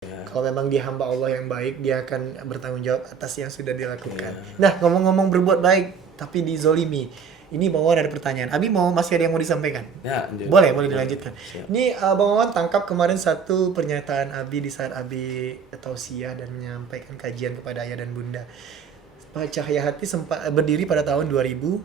Ya. Kalau memang dia hamba Allah yang baik, dia akan bertanggung jawab atas yang sudah dilakukan. Ya. Nah, ngomong-ngomong berbuat baik tapi dizolimi. Ini Bang Wawan ada pertanyaan. Abi masih ada yang mau disampaikan? Ya, lanjut. Boleh dilanjutkan. Siap. Ini Bang Wawan tangkap kemarin satu pernyataan Abi di saat Abi tausiah dan menyampaikan kajian kepada ayah dan bunda. Cahaya Hati sempat berdiri pada tahun 2011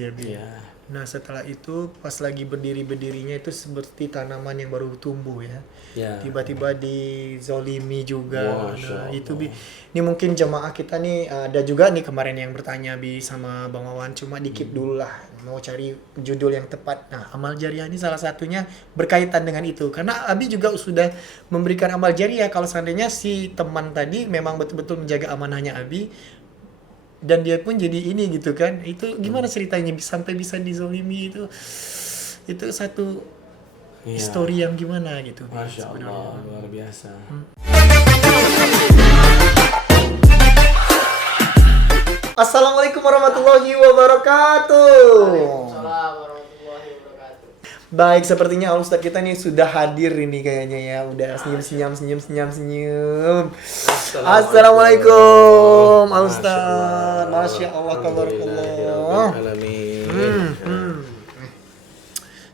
ya, Bi. Ya. Nah, setelah itu pas lagi berdirinya itu seperti tanaman yang baru tumbuh ya. Ya. Tiba-tiba dizolimi juga. Masya Nah, itu Allah. Bi. Ini mungkin jemaah kita nih ada juga nih kemarin yang bertanya Bi sama Bang Wawan, cuma dikit dulu lah mau cari judul yang tepat. Nah, amal jariah ini salah satunya berkaitan dengan itu. Karena Abi juga sudah memberikan amal jariah kalau seandainya si teman tadi memang betul-betul menjaga amanahnya Abi dan dia pun jadi ini gitu kan. Itu gimana ceritanya sampai bisa dizolimi itu satu Ya. story yang gimana gitu Bi, Masya sebenarnya. Allah, luar biasa. Assalamualaikum warahmatullahi wabarakatuh. Waalaikumsalam warahmatullahi wabarakatuh. Baik, sepertinya Al Ustadz kita nih sudah hadir ini kayaknya ya. Udah senyum. Assalamualaikum Al Ustadz. Masya Allah, tabarakallah.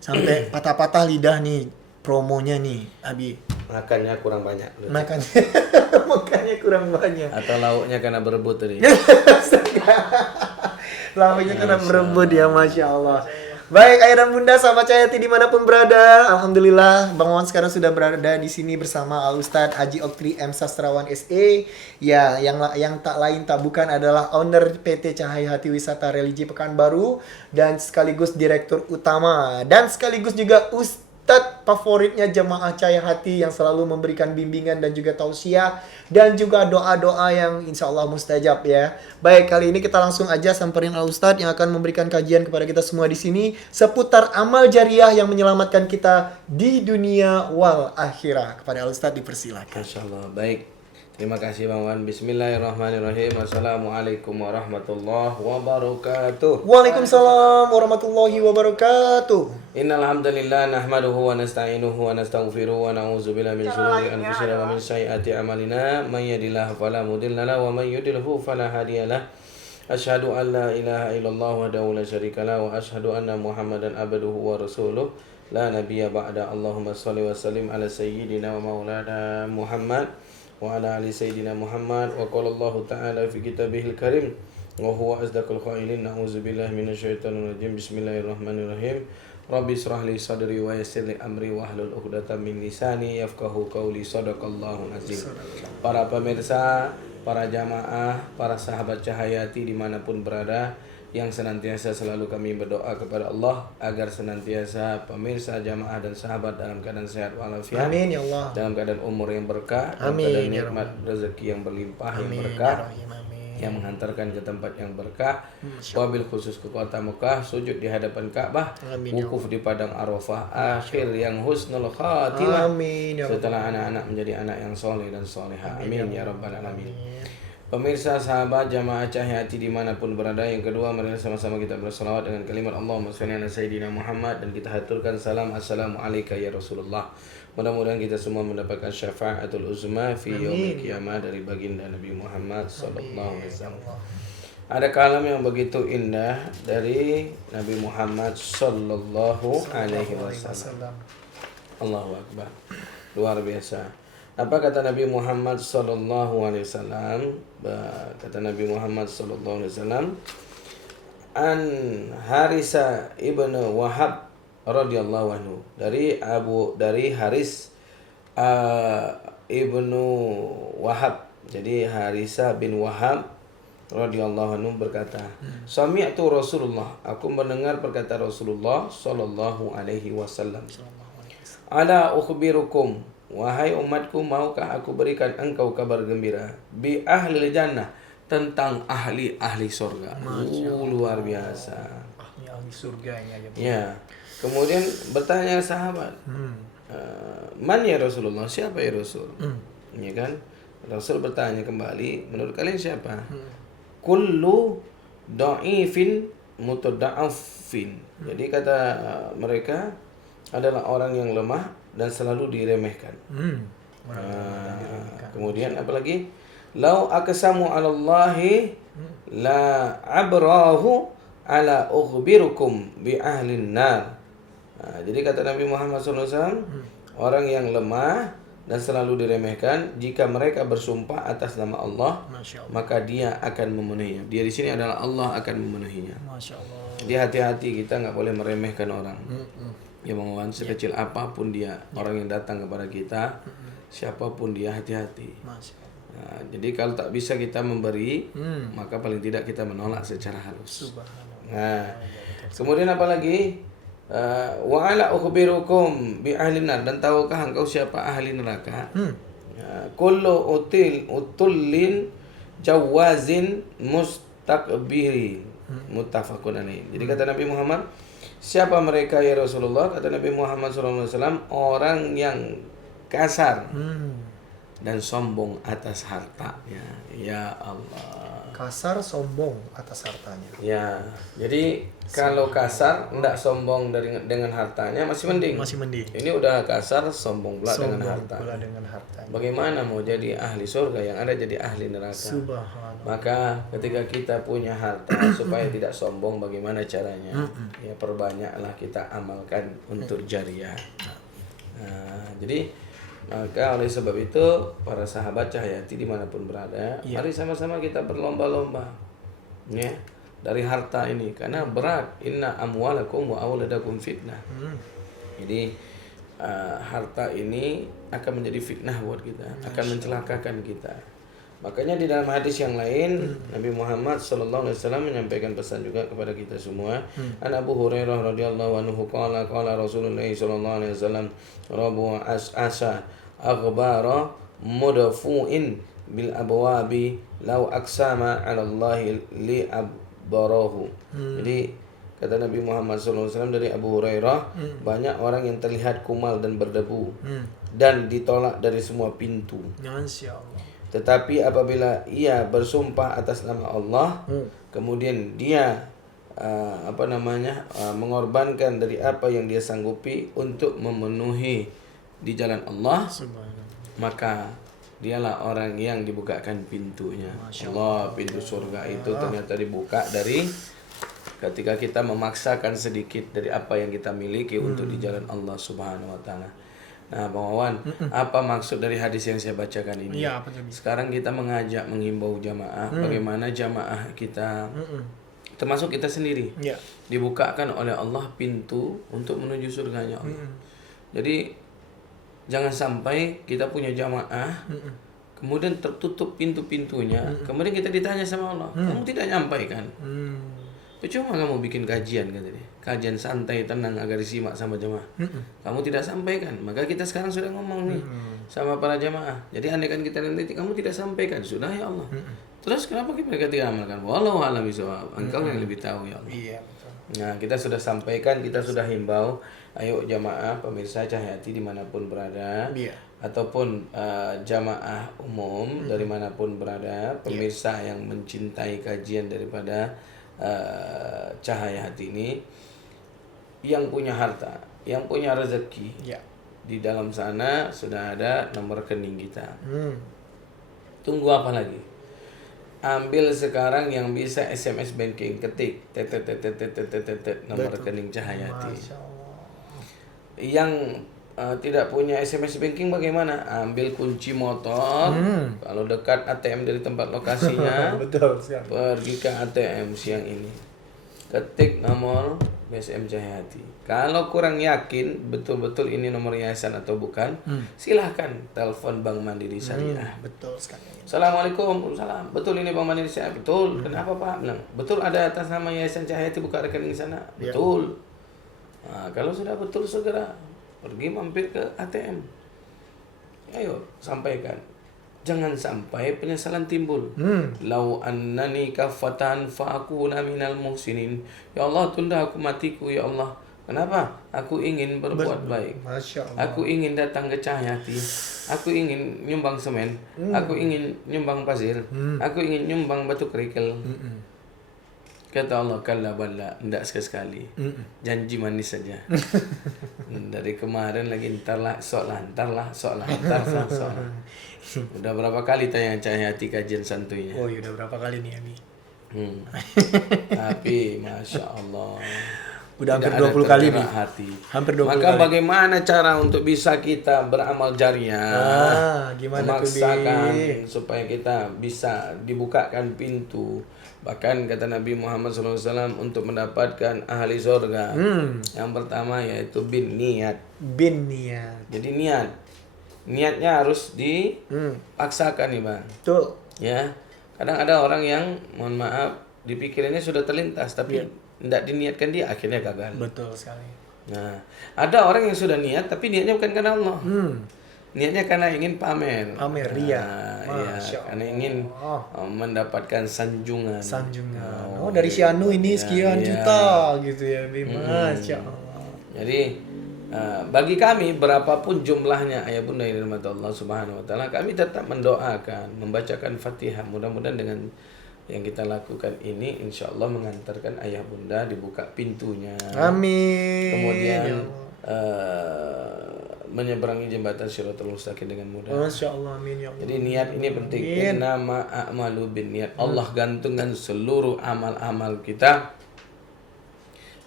Sampai patah-patah lidah nih promonya nih, Abi. Makannya kurang banyak. Makannya kurang banyak. Atau lauknya karena berebut tadi. Lamanya karena berebut ya, Masya Allah. Baik, ayah dan bunda, sahabat Cahaya Hati dimanapun berada, alhamdulillah Bang Wawan sekarang sudah berada di sini bersama Al Ustadz Haji Oktri M Sastrawan SE. Ya, yang tak lain tak bukan adalah owner PT Cahaya Hati Wisata Religi Pekanbaru dan sekaligus direktur utama dan sekaligus juga Ustadz favoritnya jemaah Cahaya Hati yang selalu memberikan bimbingan dan juga tausiah dan juga doa-doa yang insya Allah mustajab ya. Baik, kali ini kita langsung aja samperin Al Ustadz yang akan memberikan kajian kepada kita semua di sini seputar amal jariah yang menyelamatkan kita di dunia wal akhirah. Kepada Al Ustadz dipersilakan. Masya Allah, baik. Terima kasih Bang Wan. Bismillahirrahmanirrahim. Assalamualaikum warahmatullahi wabarakatuh. Waalaikumsalam warahmatullahi wabarakatuh. Innal hamdalillah nahmaduhu wa nasta'inuhu wa nastaghfiruhu wa na'udzu billahi min shururi anfusina wa min sayyiati a'malina. May yahdihillahu fala mudilla lahu wa may yudlilhu fala hadiya lahu. Asyhadu an la ilaha illallah wahdahu la syarika lahu wa asyhadu anna Muhammadan abduhu wa rasuluh. La nabiyya ba'da. Allahumma shalli wa sallim ala sayyidina wa maulana Muhammad wa ala ali sayyidina Muhammad. Wa qala Allah ta'ala fi kitabihil karim wa huwa asdaqul qailin. Na'udzu billahi minasyaitonir rajim. Bismillahirrahmanirrahim. Rabbi israh li sadri wa yassir li amri wahlul 'uqdatam min lisani yafqahu qawli. Shadaqallahu azim. Para pemirsa, para jamaah, para sahabat Cahayati dimanapun berada, yang senantiasa selalu kami berdoa kepada Allah agar senantiasa pemirsa, jamaah dan sahabat dalam keadaan sehat walafiat. Amin ya Allah. Dalam keadaan umur yang berkah, dalam Amin, keadaan ya nikmat rezeki yang berlimpah, yang Amin berkah, ya Rahim, amin. yang menghantarkan ke tempat yang berkah, wabil khusus ke kota Mekah, sujud di hadapan Ka'bah, Amin, ya wukuf di padang Arafah, akhir yang husnul khatimah. Amin ya Rabbal Setelah anak-anak menjadi anak yang soleh dan soleha. Amin ya rabbal alamin. alamin. Pemirsa, sahabat, jamaah Cahaya Hati dimanapun berada, yang kedua mari sama-sama kita berselawat dengan kalimat Allahumma sholli ala sayyidina Muhammad dan kita haturkan salam assalamu alayka ya Rasulullah. Mudah-mudahan kita semua mendapatkan syafaatul uzma fi yaumil qiyamah dari baginda Nabi Muhammad sallallahu alaihi wasallam. Ada kalam yang begitu indah dari Nabi Muhammad sallallahu alaihi wasallam. Allahu akbar. Luar biasa. Apa kata Nabi Muhammad sallallahu alaihi wasallam? Kata Nabi Muhammad sallallahu alaihi wasallam, an Harisa ibnu Wahab radhiyallahu anhu, dari Haris ibnu Wahab. Jadi Harisa bin Wahab radhiyallahu anhu berkata, sami'tu Rasulullah, aku mendengar perkataan Rasulullah sallallahu alaihi wasallam, ala ukhbirukum, wahai umatku, maukah aku berikan engkau kabar gembira bi ahli jannah, tentang ahli surga. Luar biasa. Ahli surganya ya. Ya. Kemudian bertanya sahabat, man ya Rasulullah, siapa ya Rasul? Ya kan? Rasul bertanya kembali, menurut kalian siapa? Kullu dha'ifin mutada'afin. Jadi kata mereka adalah orang yang lemah dan selalu diremehkan. Kemudian apa lagi? Lau aqsamu 'ala Allahi la abrahu ala ukhbirukum bi ahlin nar. Jadi kata Nabi Muhammad SAW, orang yang lemah dan selalu diremehkan, jika mereka bersumpah atas nama Allah, Masya Allah. maka dia akan memenuhinya. Dia di sini adalah Allah akan memenuhinya. Masya Allah. Jadi hati-hati, kita nggak boleh meremehkan orang. Ya Bang sekecil apapun dia, orang yang datang kepada kita, siapapun dia, hati-hati. Masya Allah. Nah, jadi kalau tak bisa kita memberi, maka paling tidak kita menolak secara halus. Subhanallah. Nah, kemudian apa lagi? Wa ala ukhbirukum bi ahli nar, dan tahukah engkau siapa ahli neraka? Kullu utullin jawazin mustakbiri, muttafaqun alaih. Jadi kata Nabi Muhammad, siapa mereka ya Rasulullah? Kata Nabi Muhammad SAW, orang yang kasar dan sombong atas hartanya. Ya Allah. Kasar, sombong atas hartanya. Ya, jadi kalau kasar, tidak sombong dengan hartanya masih mending. Masih mending. Ini udah kasar, sombong pula dengan harta. Pula dengan hartanya. Bagaimana mau jadi ahli surga yang ada jadi ahli neraka? Subhanallah. Maka ketika kita punya harta supaya tidak sombong, bagaimana caranya? Ya perbanyaklah kita amalkan untuk jariah. Nah, jadi maka oleh sebab itu para sahabat Cahyati dimanapun berada, mari sama-sama kita berlomba-lomba, ya, dari harta ini, karena berat. Inna amwalakum wa auladakum fitnah. Jadi harta ini akan menjadi fitnah buat kita, akan mencelakakan kita. Makanya di dalam hadis yang lain Nabi Muhammad SAW menyampaikan pesan juga kepada kita semua. An Abu Hurairah radhiyallahu anhu qala Rasulullah sallallahu alaihi wasallam, Rabu asa aghbara mudfu'in bil abwabi law aqsama 'ala Allah li abarahu. Jadi kata Nabi Muhammad SAW dari Abu Hurairah, banyak orang yang terlihat kumal dan berdebu dan ditolak dari semua pintu. Masya Allah. Tetapi apabila ia bersumpah atas nama Allah, kemudian dia mengorbankan dari apa yang dia sanggupi untuk memenuhi di jalan Allah, maka dialah orang yang dibukakan pintunya. Allah, pintu surga itu ternyata dibuka dari ketika kita memaksakan sedikit dari apa yang kita miliki untuk di jalan Allah Subhanahu wa taala. Nah, Bang Wawan, apa maksud dari hadis yang saya bacakan ini? Iya, apa tadi? Sekarang kita mengajak, menghimbau jamaah, bagaimana jamaah kita, termasuk kita sendiri, dibukakan oleh Allah pintu untuk menuju surganya Allah. Jadi jangan sampai kita punya jamaah, kemudian tertutup pintu-pintunya, kemudian kita ditanya sama Allah, kamu tidak nyampaikan. Percuma kamu bikin kajian, kata dia. Kajian santai, tenang, agar disimak sama jemaah. Kamu tidak sampaikan. Maka kita sekarang sudah ngomong nih sama para jemaah. Jadi andaikan kita nanti kamu tidak sampaikan, sudah ya Allah. Terus kenapa mereka tidak amalkan? Wallahu a'lam bishawab. Engkau yang lebih tahu ya Allah. Iya, betul. Nah, kita sudah sampaikan, kita sudah himbau. Ayo jamaah pemirsa Cahyati dimanapun berada, ataupun jamaah umum dari manapun berada, pemirsa yang mencintai kajian daripada Cahaya Hati ini, yang punya harta, yang punya rezeki, di dalam sana sudah ada nomor rekening kita. Tunggu apa lagi? Ambil sekarang yang bisa SMS banking, ketik nomor rekening Cahaya Hati. Yang tidak punya SMS banking bagaimana? Ambil kunci motor, kalau dekat ATM dari tempat lokasinya, Betul sekali. pergi ke ATM siang ini, ketik nomor BSM Cahaya Hati. Kalau kurang yakin betul-betul ini nomor yayasan atau bukan, silahkan telepon Bank Mandiri Syariah. Betul sekali. Assalamualaikum, salam. Betul ini Bank Mandiri Syariah? Betul. Kenapa Pak? Bilang, betul ada atas nama Yayasan Cahaya Hati, buka rekening sana. Betul. Nah, kalau sudah betul segera pergi mampir ke ATM. Ayo sampaikan. Jangan sampai penyesalan timbul. Lau annani kafatan fa akuna minal muhsinin. Ya Allah, tunda aku matiku ya Allah. Kenapa? Aku ingin berbuat baik. Masya Allah. Aku ingin datang ke Cahaya Hati. Aku ingin nyumbang semen. Aku ingin nyumbang pasir. Aku ingin nyumbang batu kerikil. Kata Allah, kalla balla, tidak sekali-sekali. Janji manis saja. Dari kemarin lagi entarlah, sok lah. Udah berapa kali tanya Cahaya Hati kajian santuinya. Oh, udah berapa kali nih Abi? Tapi Masya Allah, Udah hampir tidak 20 ada kali nih. tergerak hati. Hampir 20 Maka kali. bagaimana cara untuk bisa kita beramal jariah? Gimana tuh, Memaksakan Bi? supaya kita bisa dibukakan pintu. Bahkan kata Nabi Muhammad SAW untuk mendapatkan ahli surga. Yang pertama yaitu bin niat. Bin niat. Jadi niatnya harus dipaksakan nih Bang. Tuh. Ya, kadang ada orang yang mohon maaf dipikirannya sudah terlintas tapi tidak diniatkan dia akhirnya gagal. Betul sekali. Nah, ada orang yang sudah niat tapi niatnya bukan karena Allah. Niatnya karena ingin pamer. Pamer, ria. Iya, karena ingin mendapatkan sanjungan. Oh, dari si Anu ini sekian juta gitu ya, Bi. Masya Allah. Jadi bagi kami berapapun jumlahnya ayah bunda yang dirahmati Allah Subhanahu wa taala, kami tetap mendoakan, membacakan Fatihah. Mudah-mudahan dengan yang kita lakukan ini insya Allah mengantarkan ayah bunda dibuka pintunya. Amin. Kemudian menyeberangi jembatan Shiratal Mustaqim dengan mudah. Masya Allah, amin ya Allah. Jadi niat ini penting. Innama a'malu binniat. Allah gantungkan seluruh amal-amal kita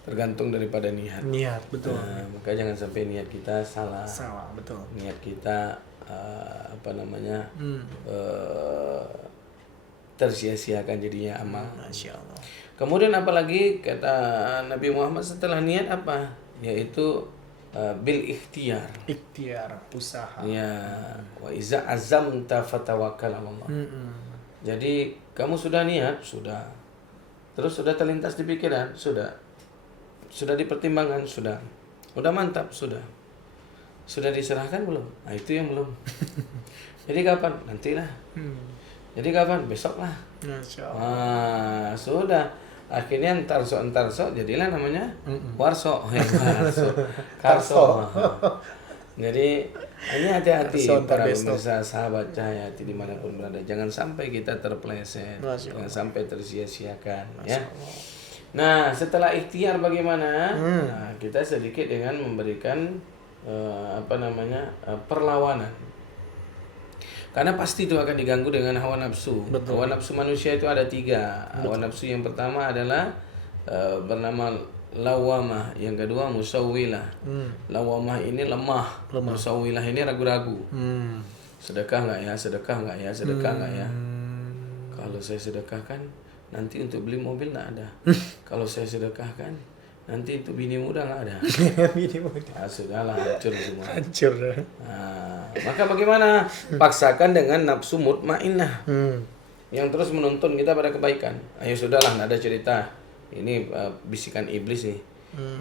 tergantung daripada niat. Niat, betul. Nah, maka jangan sampai niat kita salah. Salah, betul. Niat kita tersia-siakan jadinya amal. Masya Allah. Kemudian apalagi kata Nabi Muhammad setelah niat apa? Yaitu bil ikhtiar. Ikhtiar, usaha. Ya, wa iza azamta fatawakkal 'ala Allah. Jadi kamu sudah niat, sudah. Terus sudah terlintas di pikiran, sudah. Sudah dipertimbangkan, sudah. Udah mantap, sudah. Sudah diserahkan belum? Nah, itu yang belum. Jadi kapan? Nantilah. Jadi kapan? Besok lah. Masya Allah. Nah, sudah. Akhirnya entar sok jadilah namanya warso. Karso. Jadi ini hati-hati para pemirsa sahabat Cahaya Hati dimanapun berada. Jangan sampai kita terpeleset. Jangan sampai tersia-siakan. Ya. Nah, setelah ikhtiar bagaimana? Nah, kita sedikit dengan memberikan perlawanan. Karena pasti itu akan diganggu dengan hawa nafsu. Betul. Hawa nafsu manusia itu ada 3. Hawa nafsu yang pertama adalah bernama lawamah, yang kedua musawwilah. Lawamah ini lemah. Musawwilah ini ragu-ragu. Sedekah nggak ya? Kalau saya sedekahkan nanti untuk beli mobil nggak ada. Kalau saya sedekahkan nanti untuk bini muda nggak ada. Bini muda. Sudahlah, hancur semua. Hancur. Nah, maka bagaimana? Paksakan dengan nafsu mutmainnah yang terus menuntun kita pada kebaikan. Ayo sudahlah, nggak ada cerita. Ini bisikan iblis nih.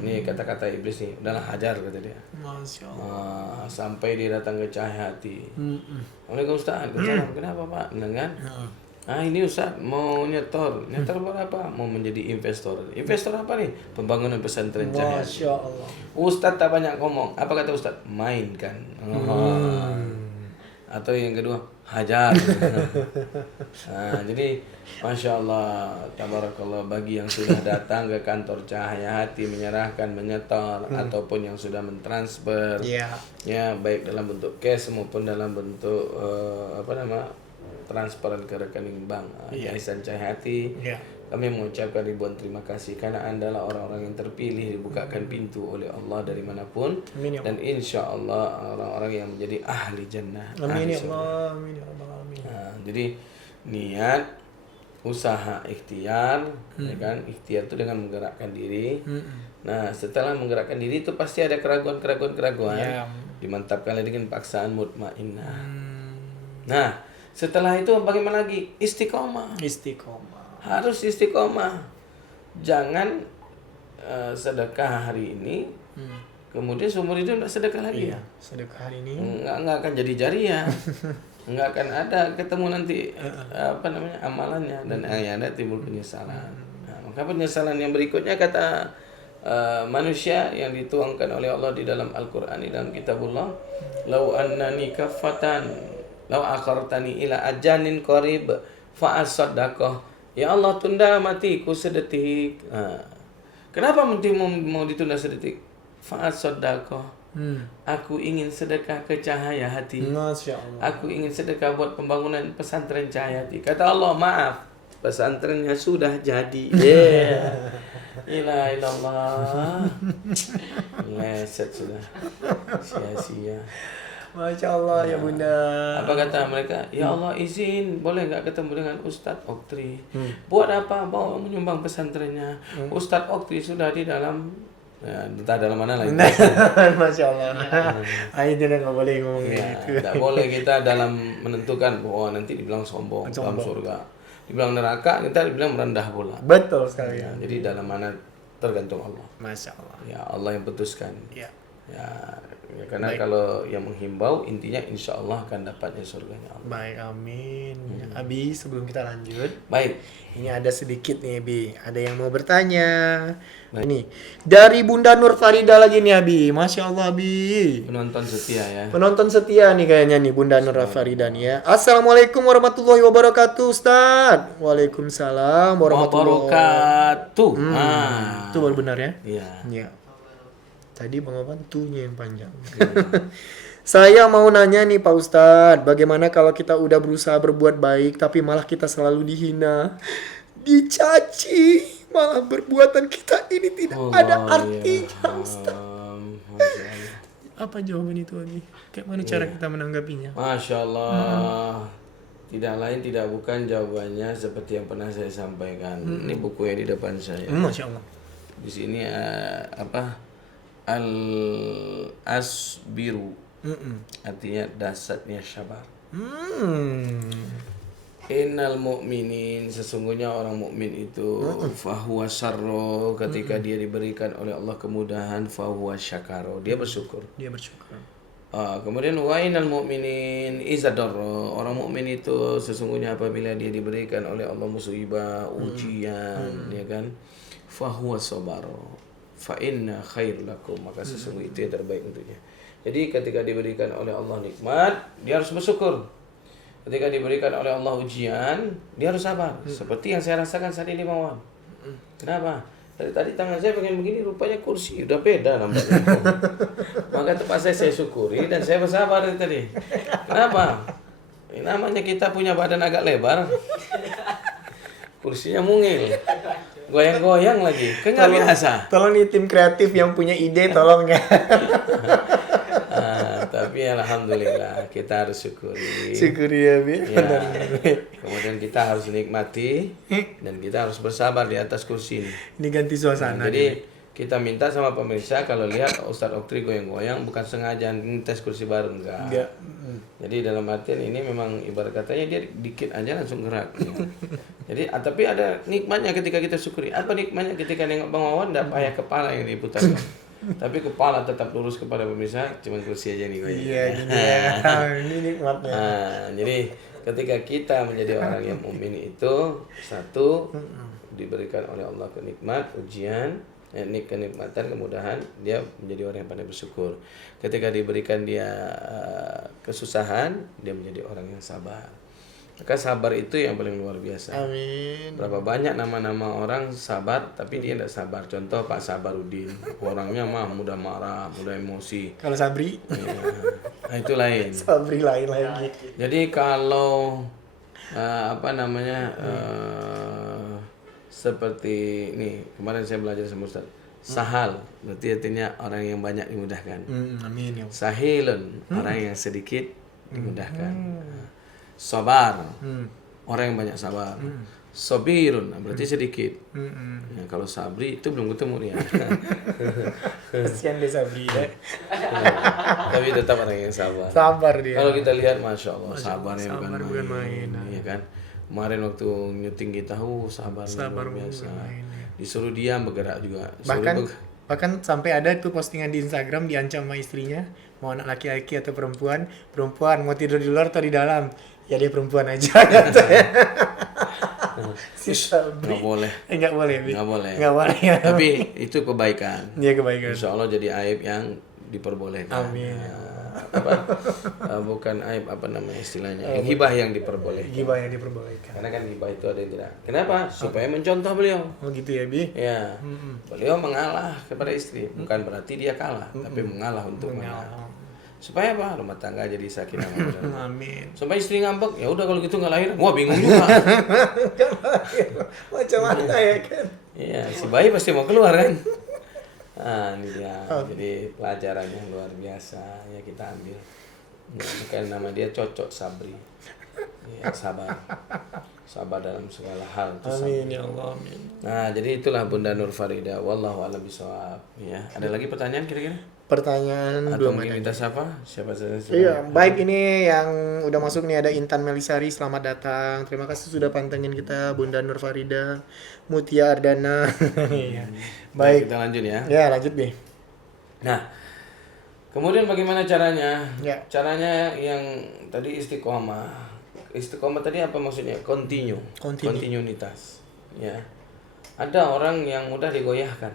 Ini kata-kata iblis nih. Udahlah, hajar kata dia. Masya Allah. Sampai dia datang ke Cahaya Hati. Assalamualaikum Ustaz. Kenapa Pak? Dengan ini Ustaz mau nyetor berapa? Mau menjadi investor. Investor apa nih? Pembangunan pesantren Cahaya. Masya Allah. Ustaz tak banyak ngomong. Apa kata Ustaz? Mainkan. Atau yang kedua, hajar. Nah, jadi Masya Allah, tabarakallah, bagi yang sudah datang ke kantor Cahaya Hati menyerahkan, menyetor ataupun yang sudah mentransfer, ya baik dalam bentuk cash maupun dalam bentuk transferan ke rekening bank Yayasan Cahaya Hati. Kami mengucapkan ribuan terima kasih karena Anda lah orang-orang yang terpilih, dibukakan pintu oleh Allah dari manapun. Dan insya Allah orang-orang yang menjadi ahli jannah. Amin ya Allah. Amin ya Allah. Nah, jadi niat, usaha, ikhtiar, ya kan? Ikhtiar itu dengan menggerakkan diri. Nah, setelah menggerakkan diri itu pasti ada keraguan. Dimantapkan dengan paksaan mutmainnah. Nah, setelah itu bagaimana lagi? Istiqomah. Harus istiqomah. Jangan sedekah hari ini, kemudian seumur hidup tidak sedekah lagi. Sedekah hari ini nggak akan jadi jariah. Nggak akan ada ketemu nanti amalannya, dan ada timbul penyesalan. Nah, maka penyesalan yang berikutnya kata manusia yang dituangkan oleh Allah di dalam Al-Qur'an, di dalam kitabullah, lau annani kafatan lau akhartani ila ajanin qarib fa asaddaqah Ya Allah, tunda matiku sedetik. Kenapa mau ditunda sedetik? Fa'at sodakoh. Aku ingin sedekah ke cahaya hati. Masya Allah. Aku ingin sedekah buat pembangunan pesantren cahaya hati. Kata Allah, maaf, pesantrennya sudah jadi. Ilaha illallah. Leset sudah. Sia-sia. Masya Allah ya Bunda. Apa kata mereka? Ya Allah, izin, boleh nggak ketemu dengan Ustadz Oktri? Buat apa? Mau menyumbang pesantrennya. Ustadz Oktri sudah di dalam, entah dalam mana lagi. Masya Allah. Ayo dia nggak boleh ngomong gitu. Tidak boleh kita dalam menentukan bahwa nanti dibilang sombong dalam surga, dibilang neraka, kita dibilang merendah pula. Betul sekali. Jadi dalam mana tergantung Allah. Masya Allah. Ya Allah yang putuskan. Ya. Karena kalau yang menghimbau intinya insya Allah akan dapatnya surganya Allah. Baik, amin. Abi, sebelum kita lanjut, Baik. ini ada sedikit nih, Abi. Ada yang mau bertanya. Ini dari Bunda Nur Farida lagi nih, Abi. Masya Allah, Abi. Penonton setia ya. Penonton setia nih kayaknya nih Bunda Nur Farida nih ya. Assalamualaikum warahmatullahi wabarakatuh, Ustaz. Waalaikumsalam warahmatullahi Wabarakatuh. Itu baru benar ya? Iya. Iya. Tadi Bang Opan tunya yang panjang. Saya mau nanya nih Pak Ustadz, bagaimana kalau kita udah berusaha berbuat baik tapi malah kita selalu dihina, dicaci, malah perbuatan kita ini tidak ada artinya, Ustadz. Apa jawaban itu Abi? Kayak mana cara kita menanggapinya? Masya Allah. Tidak lain tidak bukan jawabannya seperti yang pernah saya sampaikan. Ini buku yang di depan saya. Masya Allah. Di sini Al-Asbiru. Artinya dasarnya sabar. Innal mu'minin, sesungguhnya orang mukmin itu fahuwa syarro, ketika dia diberikan oleh Allah kemudahan, fahuwa syakaro, dia bersyukur. Dia bersyukur. Kemudian wa innal mu'minin izadarro, orang mukmin itu sesungguhnya apabila dia diberikan oleh Allah musibah, ujian, ya kan, fahuwa sabaro, fa inna khairul lakum, maka sesungguhnya itu yang terbaik untuknya. Jadi ketika diberikan oleh Allah nikmat, dia harus bersyukur. Ketika diberikan oleh Allah ujian, dia harus sabar. Seperti yang saya rasakan saat ini, Bang Wan. Kenapa? Dari tadi tangan saya pengen begini, rupanya kursi udah beda nampaknya. Maka terpaksa saya syukuri dan saya bersabar dari tadi. Kenapa? Ini namanya kita punya badan agak lebar. Kursinya mungil. Goyang-goyang lagi. Kan nggak biasa. Tolong nih tim kreatif yang punya ide, tolong ya. Tapi alhamdulillah kita harus syukuri. Syukuri ya, Bi. Ya. Kemudian kita harus nikmati dan kita harus bersabar di atas kursi ini. Ini ganti suasana. Jadi kita minta sama pemirsa kalau lihat Ustadz Oktri goyang-goyang bukan sengaja tes kursi baru, enggak. Jadi dalam artian ini memang ibarat katanya dia dikit aja langsung gerak. Ya. Jadi tapi ada nikmatnya ketika kita syukuri. Apa nikmatnya ketika nengok Bang Wawan enggak payah kepala yang diputarkan. Tapi kepala tetap lurus kepada pemirsa, cuma kursi aja nih goyang. Iya, ini nikmatnya. Jadi ketika kita menjadi orang yang mukmin itu satu diberikan oleh Allah kenikmat, ujian, kenikmatan, kemudahan, dia menjadi orang yang pandai bersyukur. Ketika diberikan dia kesusahan, dia menjadi orang yang sabar. Maka sabar itu yang paling luar biasa. Amin. Berapa banyak nama-nama orang sabar, tapi dia tidak sabar. Contoh Pak Sabarudin, orangnya mah mudah marah, mudah emosi. Kalau Sabri? Ya. Nah, itu lain. Sabri lain lagi. Jadi kalau seperti ini kemarin saya belajar sama Ustaz. Sahal berarti artinya orang yang banyak dimudahkan. Amin ya. Sahilun orang yang sedikit dimudahkan. Sabar orang yang banyak sabar. Sobirun berarti sedikit. Ya, kalau sabri itu belum ketemu dia. Kasihan deh Sabri ya. Tapi tetap orang yang sabar. Sabar dia. Kalau kita lihat masya Allah sabarnya sabar bukan main. Iya kan. Kemarin waktu nyuting kita, sabar luar biasa. Disuruh diam bergerak juga. Bahkan sampai ada tuh postingan di Instagram diancam sama istrinya, mau anak laki-laki atau perempuan mau tidur di luar atau di dalam, ya dia perempuan aja. Si Sabri. Nggak boleh. Nggak boleh. Nggak boleh. Ya. Tapi itu kebaikan. Dia kebaikan. Insya Allah jadi aib yang diperbolehkan. Amin. bukan aib, apa namanya istilahnya, hibah yang diperbolehkan. Gibah yang diperbolehkan. Karena kan hibah itu ada yang tidak. Kenapa? Supaya mencontoh beliau. Oh gitu ya, Bi? Ya, beliau mengalah kepada istri, bukan berarti dia kalah, tapi mengalah untuk mengalah. Supaya apa? Rumah tangga jadi sakinah mawaddah. Amin. Sampai istri ngambek, ya udah kalau gitu nggak lahir. Wah bingung juga. Macam mana ya kan? Iya, si bayi pasti mau keluar kan. Nah, ini dia. Jadi pelajaran yang luar biasa ya kita ambil. Bukan nama dia Cocok Sabri. Ya, sabar. Sabar dalam segala hal itu. Amin ya Allah, amin. Nah, jadi itulah Bunda Nur Farida. Wallahu a'lam bishawab. Ya, ada lagi pertanyaan kira-kira? Pertanyaan Atau belum mungkin ada. kita siapa? Siapa saja? Iya, baik, ini yang udah masuk nih ada Intan Melisari, selamat datang. Terima kasih sudah pantengin kita Bunda Nur Farida, Mutia Ardana. Iya. Baik. Kita lanjut ya. Ya, lanjut nih. Nah, kemudian bagaimana caranya? Ya. Caranya yang tadi istiqomah. Istiqomah tadi apa maksudnya? Continue. Kontinuitas. Ya. Ada orang yang mudah digoyahkan.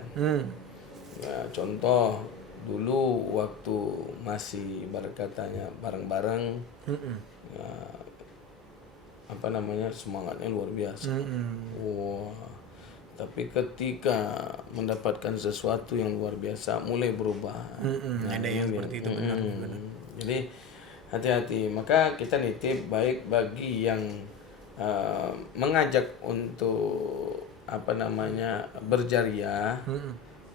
Ya, contoh dulu waktu masih berkatanya bareng-bareng, ya, apa namanya semangatnya luar biasa. Wah, tapi ketika mendapatkan sesuatu yang luar biasa mulai berubah. Ada yang seperti itu, benar. Jadi hati-hati. Maka kita nitip baik bagi yang mengajak untuk apa namanya berjariah.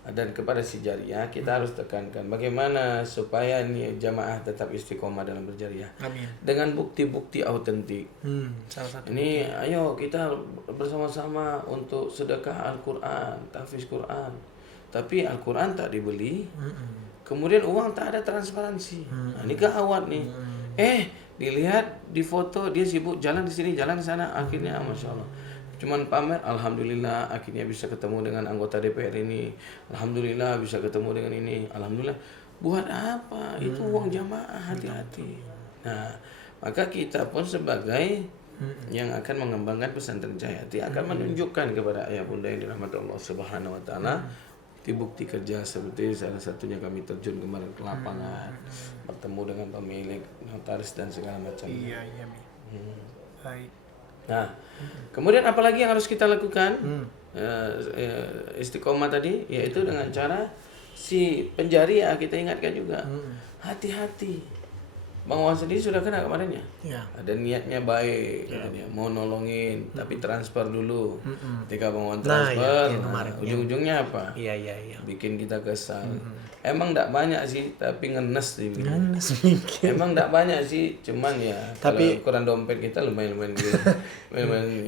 Dan kepada si jariah kita harus tekankan bagaimana supaya nih jamaah tetap istiqomah dalam berjariah. Amin. Dengan bukti-bukti autentik. Salah satu. Ini ayo kita bersama-sama untuk sedekah Al-Quran, tahfiz Quran. Tapi Al-Quran tak dibeli. Kemudian uang tak ada transparansi. Nah, ini gawat nih. Dilihat di foto dia sibuk jalan di sini, jalan di sana, akhirnya Masya Allah. Cuman pamer, alhamdulillah akhirnya bisa ketemu dengan anggota DPR ini, alhamdulillah bisa ketemu dengan ini, alhamdulillah. Buat apa? Itu uang jamaah, hati-hati. Nah, maka kita pun sebagai yang akan mengembangkan pesantren Cahayati akan menunjukkan kepada ayah bunda yang dirahmati Allah Subhanahu wa taala bukti kerja, seperti salah satunya kami terjun kemarin ke lapangan, bertemu dengan pemilik, notaris dan segala macam. Iya. Baik. Nah, kemudian apalagi yang harus kita lakukan? Istiqomah tadi, yaitu dengan cara si penjariah kita ingatkan juga, hati-hati. Bang Wan sendiri sudah kena kemarin ya? Iya. Ada niatnya baik, dia mau nolongin, tapi transfer dulu. Ketika Bang Wan transfer, ujung-ujungnya apa? Iya. Bikin kita kesal. Emang enggak banyak sih, tapi ngenes sih. Ngenes mikir. Emang enggak banyak sih, cuman ya Tapi- kalau ukuran dompet kita lumayan gitu.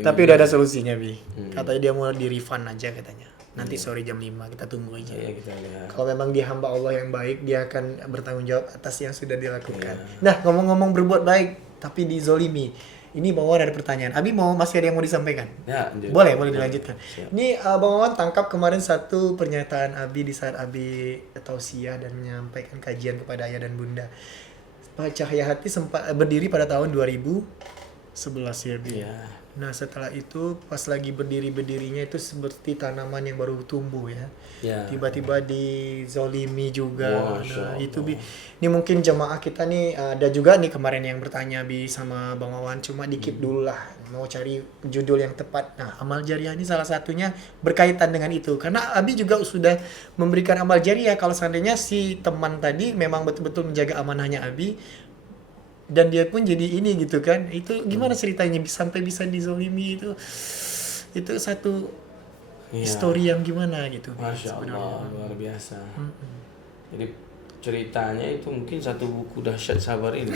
Tapi udah ada solusinya, Bi. Katanya dia mau di refund aja katanya. Nanti sore jam 5 kita tunggu aja. Ya kita lihat. Kalau memang dia hamba Allah yang baik, dia akan bertanggung jawab atas yang sudah dilakukan. Nah, ngomong-ngomong berbuat baik tapi dizolimi. Ini Bang Wawan ada pertanyaan. Abi masih ada yang mau disampaikan? Ya, lanjut. Boleh dilanjutkan. Siap. Ini Bang Wawan tangkap kemarin satu pernyataan Abi di saat Abi tausiah dan menyampaikan kajian kepada ayah dan bunda. Pak Cahyahati sempat berdiri pada tahun 2011 ya, Bi. Iya. Nah, setelah itu pas lagi berdirinya itu seperti tanaman yang baru tumbuh ya. Ya. Tiba-tiba dizolimi juga. Masya Nah, itu Bi. Ini mungkin jemaah kita nih ada juga nih kemarin yang bertanya Bi sama Bang Wawan, cuma dikit dulu lah mau cari judul yang tepat. Nah, amal jariah ini salah satunya berkaitan dengan itu. Karena Abi juga sudah memberikan amal jariah kalau seandainya si teman tadi memang betul-betul menjaga amanahnya Abi dan dia pun jadi ini gitu kan. Itu gimana ceritanya sampai bisa dizolimi itu satu story yang gimana gitu. Masya Allah, luar biasa. Jadi ceritanya itu mungkin satu buku dahsyat sabar ini.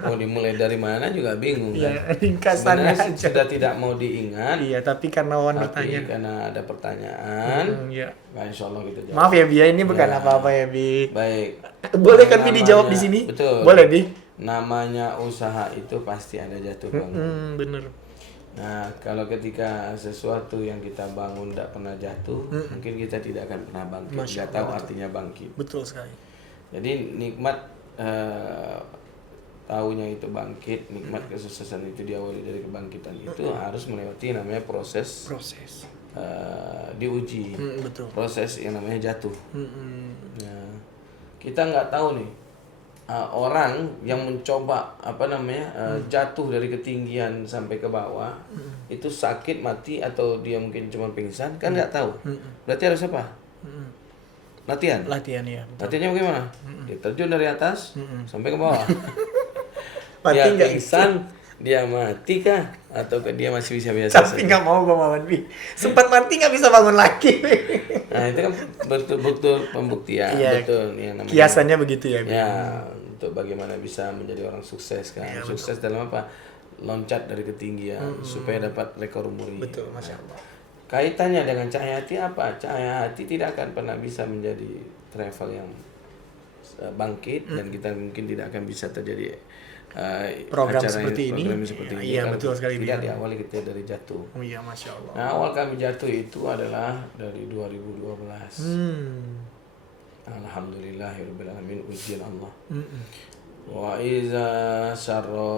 Mau dimulai dari mana juga bingung kan. Iya, ringkasannya Sebenarnya aja. sudah tidak mau diingat. Iya, tapi karena Wawan Tapi bertanya. karena ada pertanyaan, Iya. nah, insya Allah kita jawab. Maaf ya Bi, ya, ini bukan Ya. apa-apa ya Bi. Baik. Boleh kan Bi Namanya- dijawab di sini? Betul. Boleh Bi? Namanya usaha itu pasti ada jatuh bangun. Bener. Nah, kalau ketika sesuatu yang kita bangun tidak pernah jatuh, mungkin kita tidak akan pernah bangkit. Masya Tidak tahu artinya bangkit. Betul sekali. Jadi nikmat tahunya itu bangkit, nikmat kesuksesan itu diawali dari kebangkitan itu harus melewati namanya proses diuji, Betul. proses yang namanya jatuh. Nah, kita nggak tahu nih orang yang mencoba jatuh dari ketinggian sampai ke bawah itu sakit mati atau dia mungkin cuma pingsan kan nggak tahu. Berarti harus apa? Latihan. Latihan ya. Latihannya bagaimana? Dia terjun dari atas sampai ke bawah. Mati Dia nggak? pingsan, dia mati kah? Atau dia masih bisa biasa Tapi saja? nggak mau gue Mawan Bi. Sempat mati nggak bisa bangun lagi. Nah itu kan betul-betul pembuktian, Iya, betul yang namanya. Kiasannya begitu ya Bi. Ya, untuk bagaimana bisa menjadi orang sukses kan. Iya, Sukses dalam apa? Loncat dari ketinggian supaya dapat rekor muri. Betul, Masya Allah. Kaitannya dengan cahaya hati apa? Cahaya hati tidak akan pernah bisa menjadi travel yang bangkit dan kita mungkin tidak akan bisa terjadi Program acara seperti ini. program seperti ini. Iya, Kalau betul sekali, Tidak Bi. diawali kita dari jatuh. Oh iya, Masya Allah. Nah, awal kami jatuh itu adalah dari 2012. Alhamdulillahirabbil alamin, ujian Allah. Wa iza syarra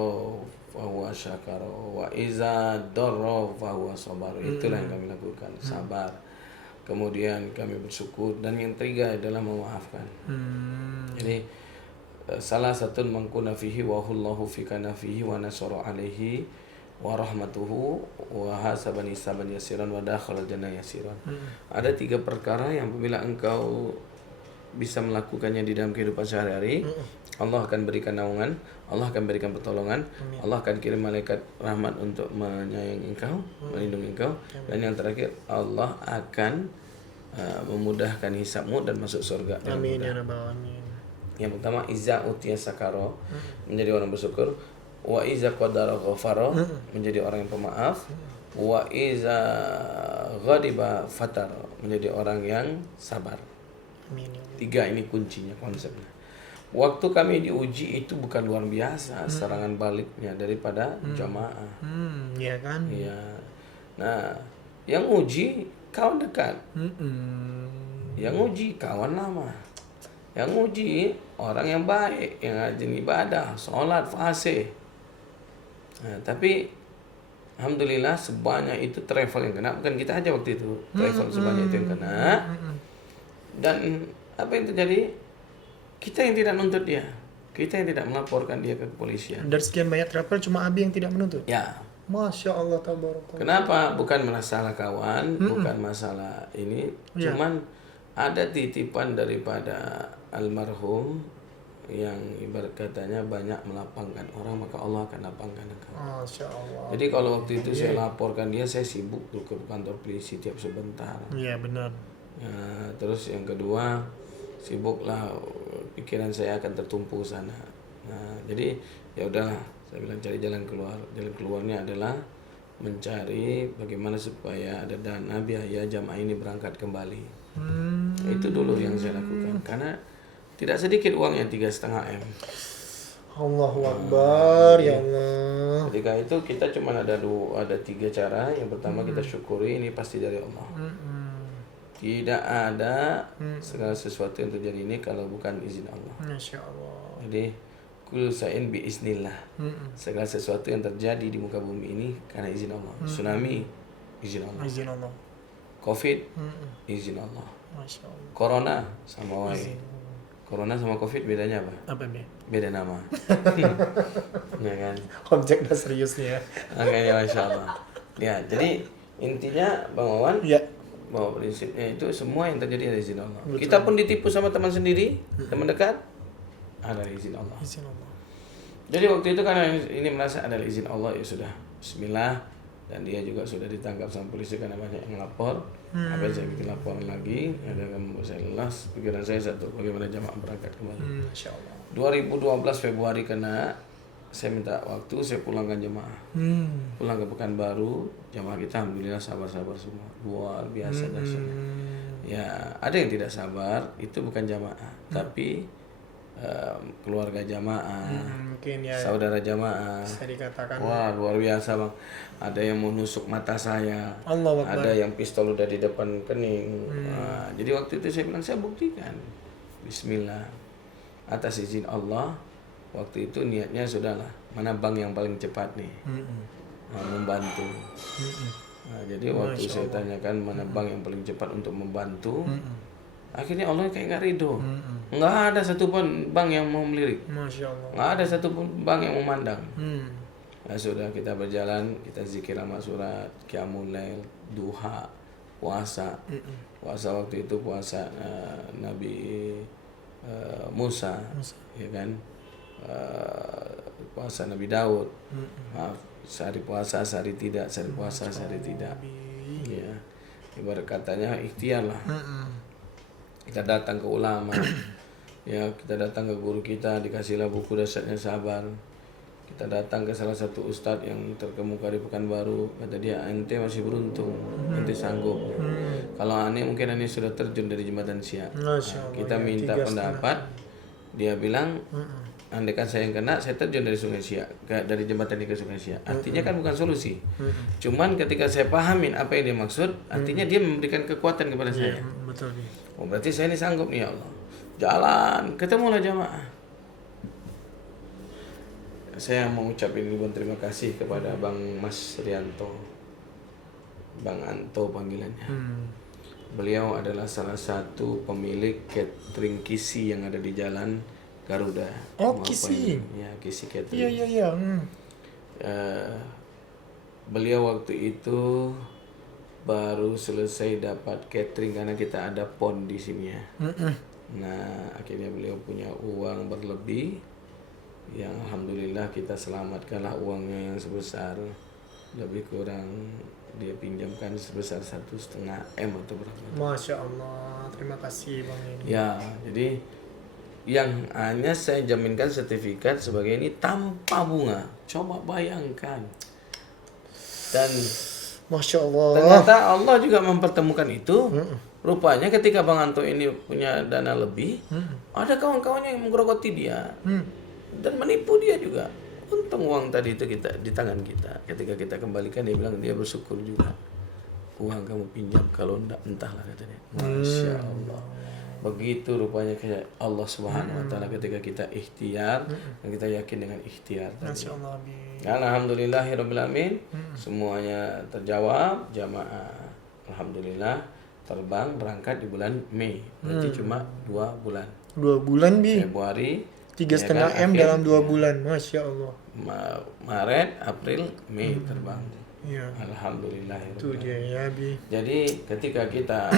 fa huwa syakara wa iza darra fa huwa sabar. Itulah yang kami lakukan, sabar. Kemudian kami bersyukur dan yang ketiga adalah memaafkan. Jadi salah satu mangkuna fihi wa hullahu fi kana fihi wa nasara alaihi wa rahmatuhu wa hasabani saban yasiran wa dakhala jannah yasiran. Ada 3 perkara yang apabila engkau bisa melakukannya di dalam kehidupan sehari-hari, Allah akan berikan naungan, Allah akan berikan pertolongan, Allah akan kirim malaikat rahmat untuk menyayangi engkau, melindungi engkau, dan yang terakhir Allah akan memudahkan hisabmu dan masuk surga. Amin ya rabbal alamin. Yang pertama iza utiya sakaro, menjadi orang bersyukur, wa iza qadara ghafaro, menjadi orang yang pemaaf, wa iza ghadiba fataro, menjadi orang yang sabar. Amin. 3 ini kuncinya, konsepnya. Waktu kami diuji itu bukan luar biasa serangan baliknya daripada jamaah. Iya kan? Iya. Nah, yang uji kawan dekat. Yang uji kawan lama. Yang uji orang yang baik, yang rajin ibadah, sholat, fasih. Nah, tapi alhamdulillah sebanyak itu travel yang kena, bukan kita aja waktu itu. Travel sebanyak itu yang kena. Dan apa yang terjadi? Kita yang tidak nuntut dia. Kita yang tidak melaporkan dia ke kepolisian. Dari sekian banyak travel cuma Abi yang tidak menuntut. Ya. Masya Allah tabarakallah. Kenapa? Bukan masalah kawan, bukan masalah ini, Ya. cuman ada titipan daripada almarhum yang ibarat katanya banyak melapangkan orang, maka Allah akan lapangkan engkau. Masya Allah. Jadi kalau waktu itu saya laporkan dia, saya sibuk tuh ke kantor polisi tiap sebentar. Iya benar. Ya, terus yang kedua, sibuklah pikiran saya akan tertumpu sana. Nah, jadi ya udahlah, saya bilang cari jalan keluar. Jalan keluarnya adalah mencari bagaimana supaya ada dana biaya jamaah ini berangkat kembali. Itu dulu yang saya lakukan karena tidak sedikit uangnya 3,5 M. Allahu Akbar, ya Allah. Ketika itu kita cuma ada 3 cara. Yang pertama kita syukuri, ini pasti dari Allah. Tidak ada segala sesuatu yang terjadi ini kalau bukan izin Allah. Masya Allah. Jadi kul sa'in bi iznillah. Segala sesuatu yang terjadi di muka bumi ini karena izin Allah. Tsunami izin Allah. Izin Allah. Covid izin Allah. Masya Allah. Corona sama wae. Corona sama Covid bedanya apa? Apa Bi? Beda nama. Ya kan? Objek dah seriusnya. Makanya Masya Allah. Ya, jadi intinya Bang Wawan, Ya. bahwa prinsipnya itu semua yang terjadi dari izin Allah. Kita pun ditipu sama teman sendiri, teman dekat, ada izin Allah. Izin Allah. Jadi waktu itu karena ini merasa ada izin Allah, ya sudah Bismillah, dan dia juga sudah ditangkap sama polisi karena banyak yang melapor. Apa saya bikin laporan lagi, ada yang membuat saya lelah. Pikiran saya satu, bagaimana jamaah berangkat kembali. Masya Allah. 2012 Februari kena, saya minta waktu, saya pulangkan jemaah. Pulang ke Pekanbaru, jemaah kita alhamdulillah sabar-sabar semua. Luar biasa dahsyatnya. Ya, ada yang tidak sabar, itu bukan jamaah, tapi keluarga jamaah, Mungkin ya. saudara jamaah. Bisa dikatakan. Wah, luar biasa Bang. Ada yang mau nusuk mata saya. Allahu Akbar. Ada yang pistol udah di depan kening. Nah, jadi waktu itu saya bilang, saya buktikan. Bismillah. Atas izin Allah, waktu itu niatnya sudahlah, mana bank yang paling cepat nih, membantu. Nah, jadi waktu saya tanyakan mana bank yang paling cepat untuk membantu, akhirnya Allah kayak nggak ridho. Nggak ada satupun bank yang mau melirik. Masya Allah. Nggak ada satupun bank yang memandang. Hmm. Ya sudah, kita berjalan, kita zikir sama surat, qiyamul lail, duha, puasa. Puasa waktu itu puasa Nabi Musa, ya kan? Puasa Nabi Daud. Maaf, sehari puasa, sehari tidak, sehari puasa, sehari tidak. Ya. Ibarat katanya ikhtiar lah. Kita datang ke ulama. Ya, kita datang ke guru kita, dikasihlah buku dasarnya sabar. Kita datang ke salah satu ustadz yang terkemuka di Pekanbaru, kata dia, ente masih beruntung, ente sanggup. Kalau aneh mungkin aneh sudah terjun dari jembatan Siak. Kita minta pendapat, dia bilang, andai kan saya yang kena, saya terjun dari Sungai Siak, dari jembatan ini ke Sungai Siak. Artinya kan bukan solusi. Cuman ketika saya pahamin apa yang dia maksud, artinya dia memberikan kekuatan kepada saya. Betul. Oh, berarti saya ini sanggup nih ya Allah. Jalan, ketemulah jamaah. Saya mau ucapin ribuan terima kasih kepada Bang Mas Rianto, Bang Anto panggilannya. Beliau adalah salah satu pemilik catering Kisi yang ada di Jalan Garuda. Oh, Kisi. Ya, Kisi Catering. Iya. Beliau waktu itu baru selesai dapat catering karena kita ada pon di sini ya. Nah, akhirnya beliau punya uang berlebih. Yang alhamdulillah kita selamatkanlah uangnya yang sebesar lebih kurang dia pinjamkan sebesar 1,5 M atau berapa. Masya Allah, terima kasih Bang ini. Ya, jadi yang hanya saya jaminkan sertifikat sebagai ini tanpa bunga. Coba bayangkan. Dan Masya Allah. ternyata Allah juga mempertemukan itu. Rupanya ketika Bang Anto ini punya dana lebih, ada kawan-kawannya yang menggerogoti dia. Dan menipu dia juga. Untung uang tadi itu kita di tangan kita. Ketika kita kembalikan dia bilang dia bersyukur juga. Uang kamu pinjam, kalau enggak entahlah katanya. Masya Allah. Begitu rupanya kayak Allah Subhanahu wa taala ketika kita ikhtiar dan kita yakin dengan ikhtiar tadi. Masya Allah. Alhamdulillahirabbil alamin. Semuanya terjawab, jamaah. Alhamdulillah terbang berangkat di bulan Mei. Berarti cuma 2 bulan. 2 bulan Bi. Februari 3,5 M dalam 2 bulan. Masya Allah. Maret, April, Mei terbang. Iya. Alhamdulillah. Itu dia ya Bi. Jadi ketika kita